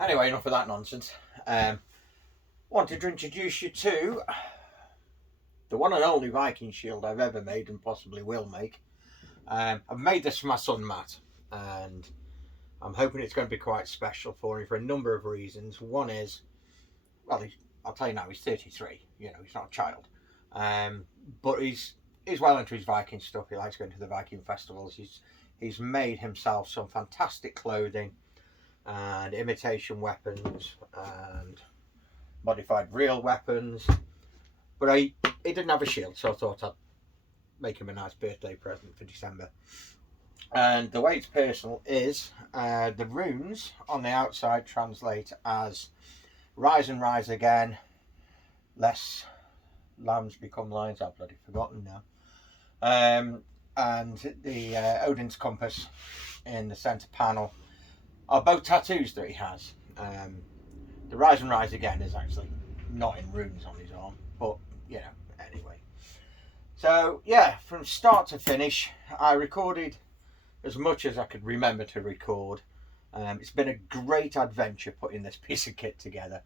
Anyway, enough of that nonsense. Wanted to introduce you to the one and only Viking shield I've ever made and possibly will make. I've made this for my son Matt, and I'm hoping it's going to be quite special for him for a number of reasons. One is, well, I'll tell you now, he's 33. You know, he's not a child, but he's well into his Viking stuff. He likes going to the Viking festivals. He's made himself some fantastic clothing and imitation weapons and modified real weapons, but he didn't have a shield, so I thought I'd make him a nice birthday present for December. And the way it's personal is the runes on the outside translate as rise and rise again, less lambs become lions. I've bloody forgotten now. And the Odin's compass in the centre panel are both tattoos that he has. The rise and rise again is actually not in runes on his arm, but you know, anyway. So yeah, from start to finish, I recorded as much as I could remember to record. It's been a great adventure putting this piece of kit together.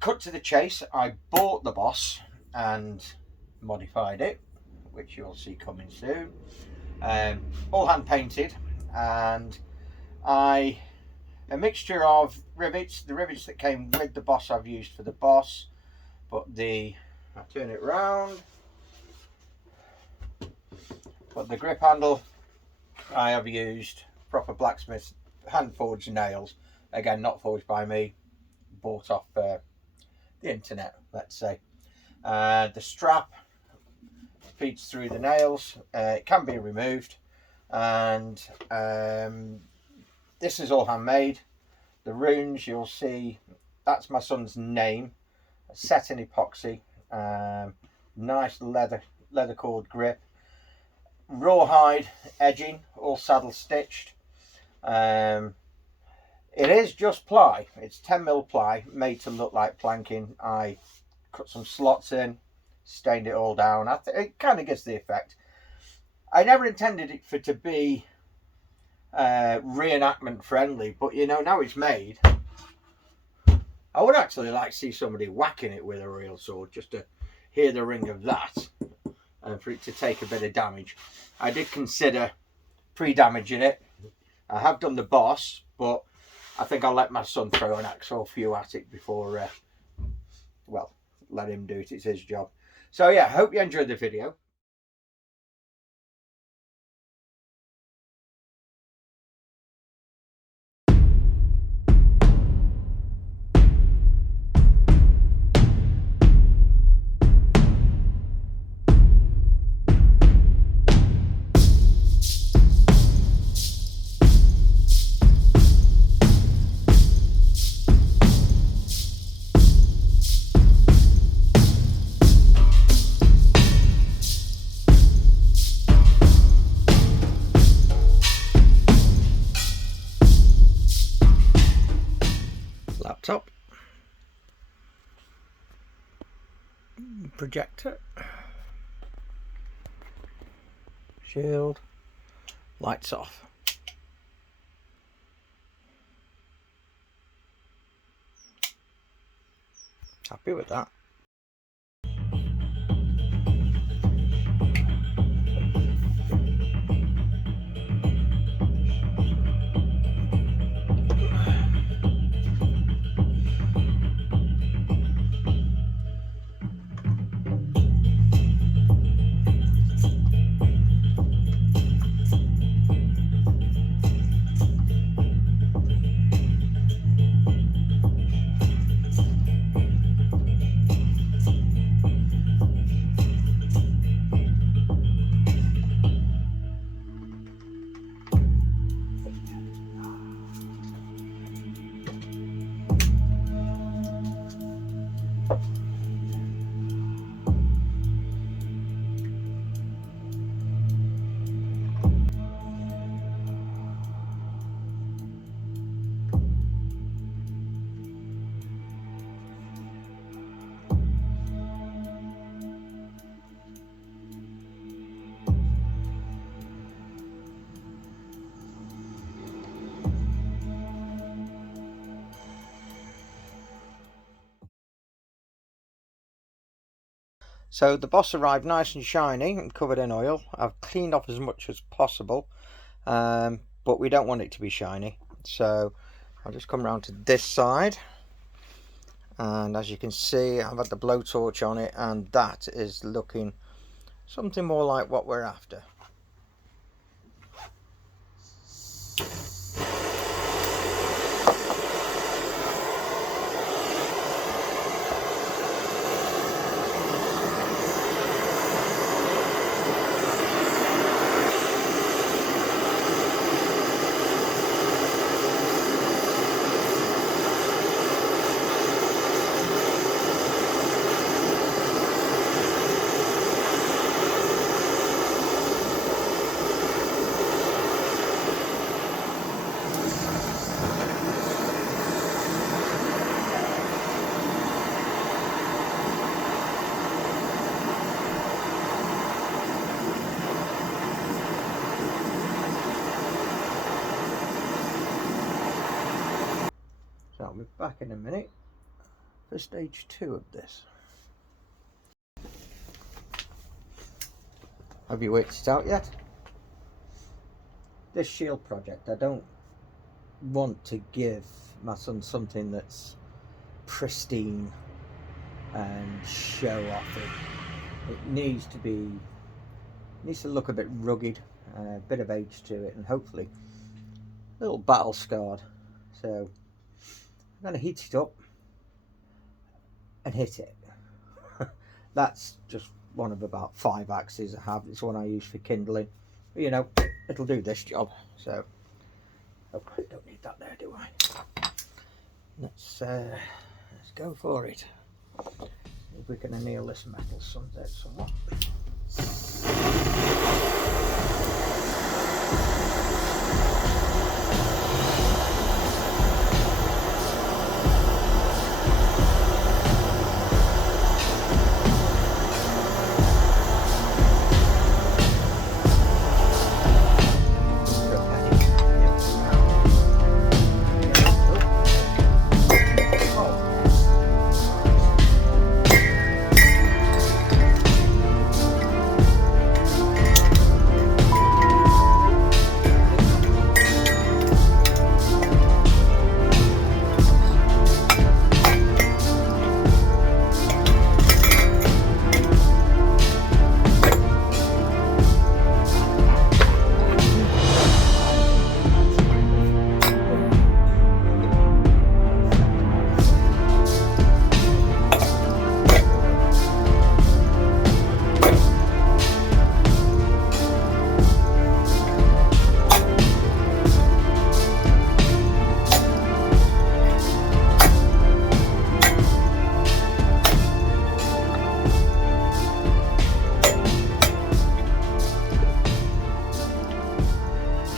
Cut to the chase, I bought the boss and modified it, which you'll see coming soon. All hand painted, and a mixture of rivets. The rivets that came with the boss I've used for the boss, but I turn it round, but the grip handle I have used proper blacksmith hand forged nails, again not forged by me, bought off the internet, let's say. The strap feeds through the nails, it can be removed, and this is all handmade. The runes you'll see, that's my son's name, set in epoxy, nice leather cord grip, rawhide edging, all saddle stitched. It is just ply, it's 10mm ply made to look like planking. I cut some slots in, stained it all down. It kind of gets the effect. I never intended it for to be reenactment friendly, but you know, now it's made, I would actually like to see somebody whacking it with a real sword just to hear the ring of that, and for it to take a bit of damage. I did consider pre-damaging it. I have done the boss, but I think I'll let my son throw an axe or a few at it before well, let him do it, it's his job. So yeah, hope you enjoyed the video. Laptop, projector, shield, lights off. Happy with that. So the boss arrived nice and shiny and covered in oil. I've cleaned off as much as possible, but we don't want it to be shiny. So I'll just come around to this side, and as you can see, I've had the blowtorch on it, and that is looking something more like what we're after. So I'll be back in a minute for stage 2 of this. Have you worked it out yet? This shield project, I don't want to give my son something that's pristine and show off. It needs to look a bit rugged, a bit of age to it, and hopefully a little battle scarred. So I'm going to heat it up and hit it. That's just one of about 5 axes I have. It's one I use for kindling. But, you know, it'll do this job. So, oh, I don't need that there, do I? Let's go for it. If we can anneal this metal somewhat.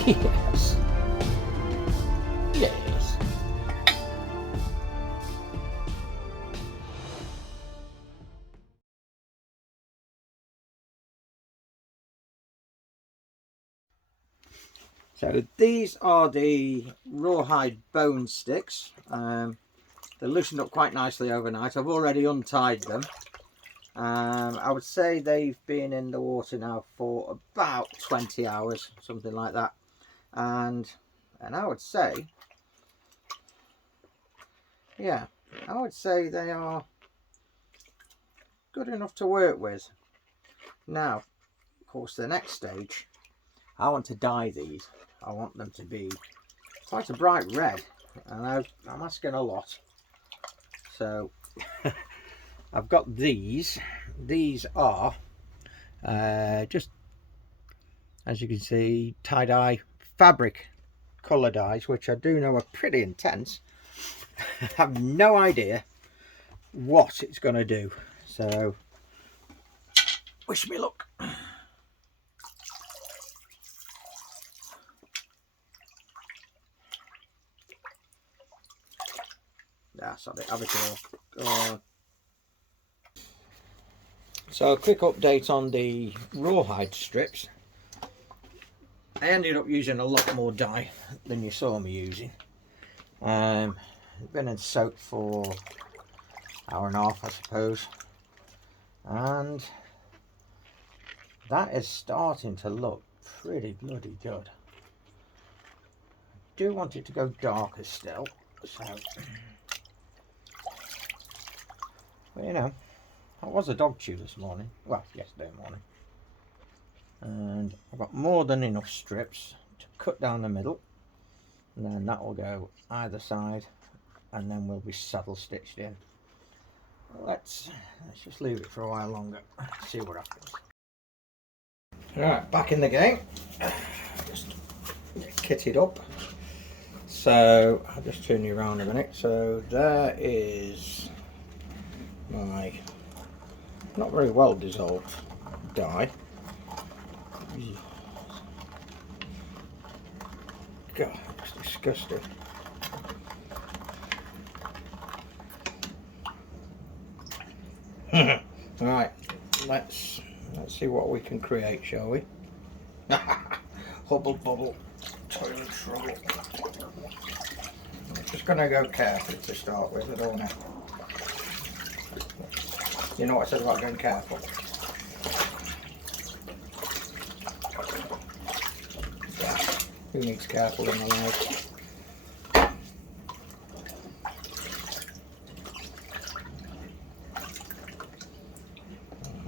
Yes. Yes. So these are the rawhide bone sticks. They're loosened up quite nicely overnight. I've already untied them. I would say they've been in the water now for about 20 hours, something like that. And I would say, yeah, I would say they are good enough to work with. Now, of course, the next stage, I want to dye these. I want them to be quite a bright red, and I'm asking a lot. So I've got these. These are just, as you can see, tie-dye fabric colour dyes, which I do know are pretty intense. I have no idea what it's going to do. So wish me luck. That's a bit of it all. So a quick update on the rawhide strips. I ended up using a lot more dye than you saw me using. It's been in soak for an hour and a half, I suppose. And that is starting to look pretty bloody good. I do want it to go darker still, so, but you know, I was a dog chew this morning, well, yesterday morning, and I've got more than enough strips to cut down the middle, and then that will go either side, and then we'll be saddle stitched in. Let's just leave it for a while longer, see what happens. Right, back in the game. Just get kitted up. So I'll just turn you around a minute. So there is my not very well dissolved dye. God, it's disgusting. Right, let's see what we can create, shall we? Hubble bubble, toilet trouble. I'm just gonna go carefully to start with, I don't wanna. You know what I said about going careful? Yeah. Who needs careful in their life?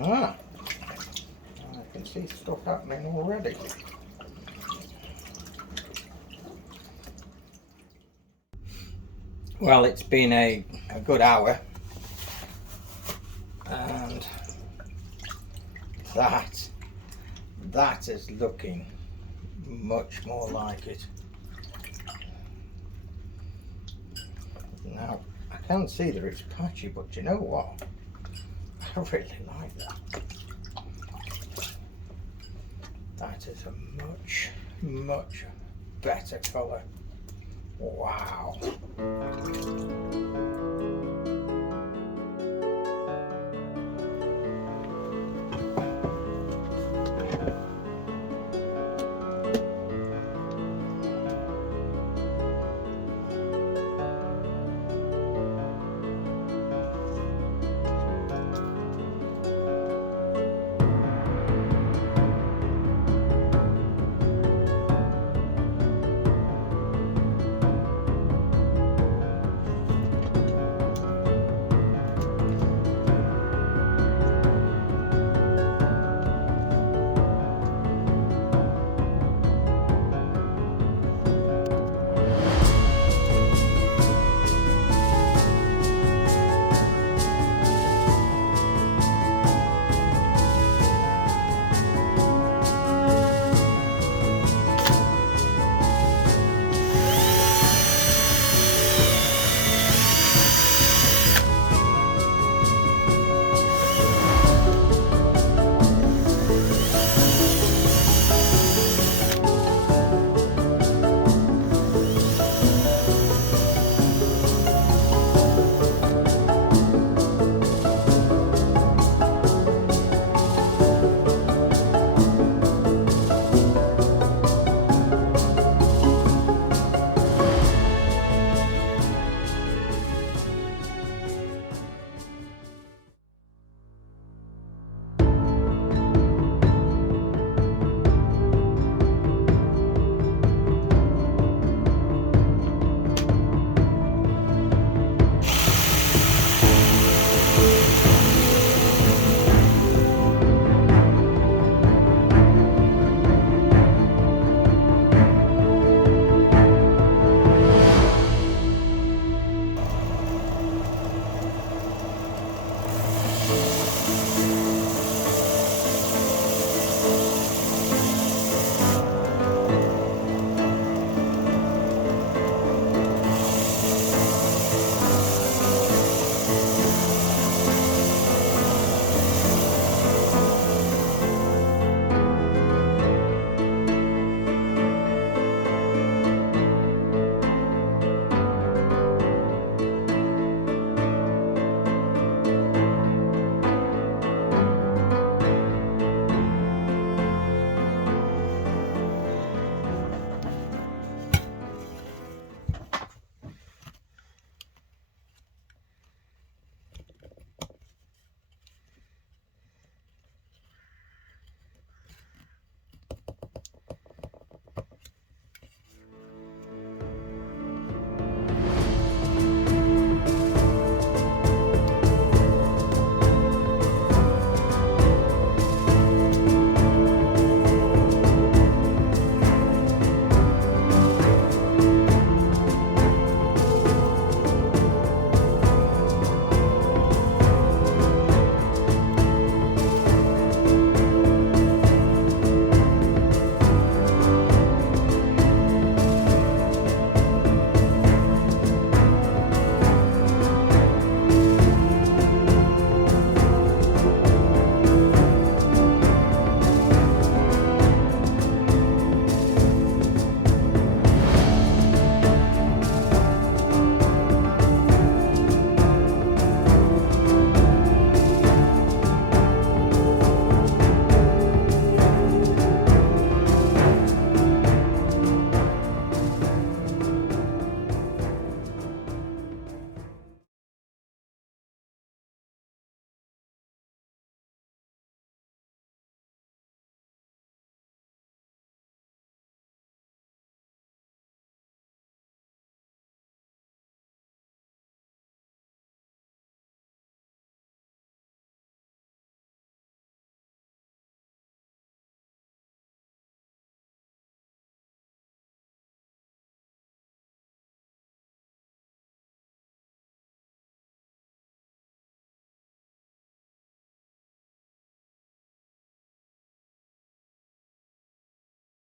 Ah, I can see stuff happening already. Well, it's been a good hour, and that is looking much more like it. Now, I can see that it's patchy, but you know what? I really like that. That is a much better colour. Wow.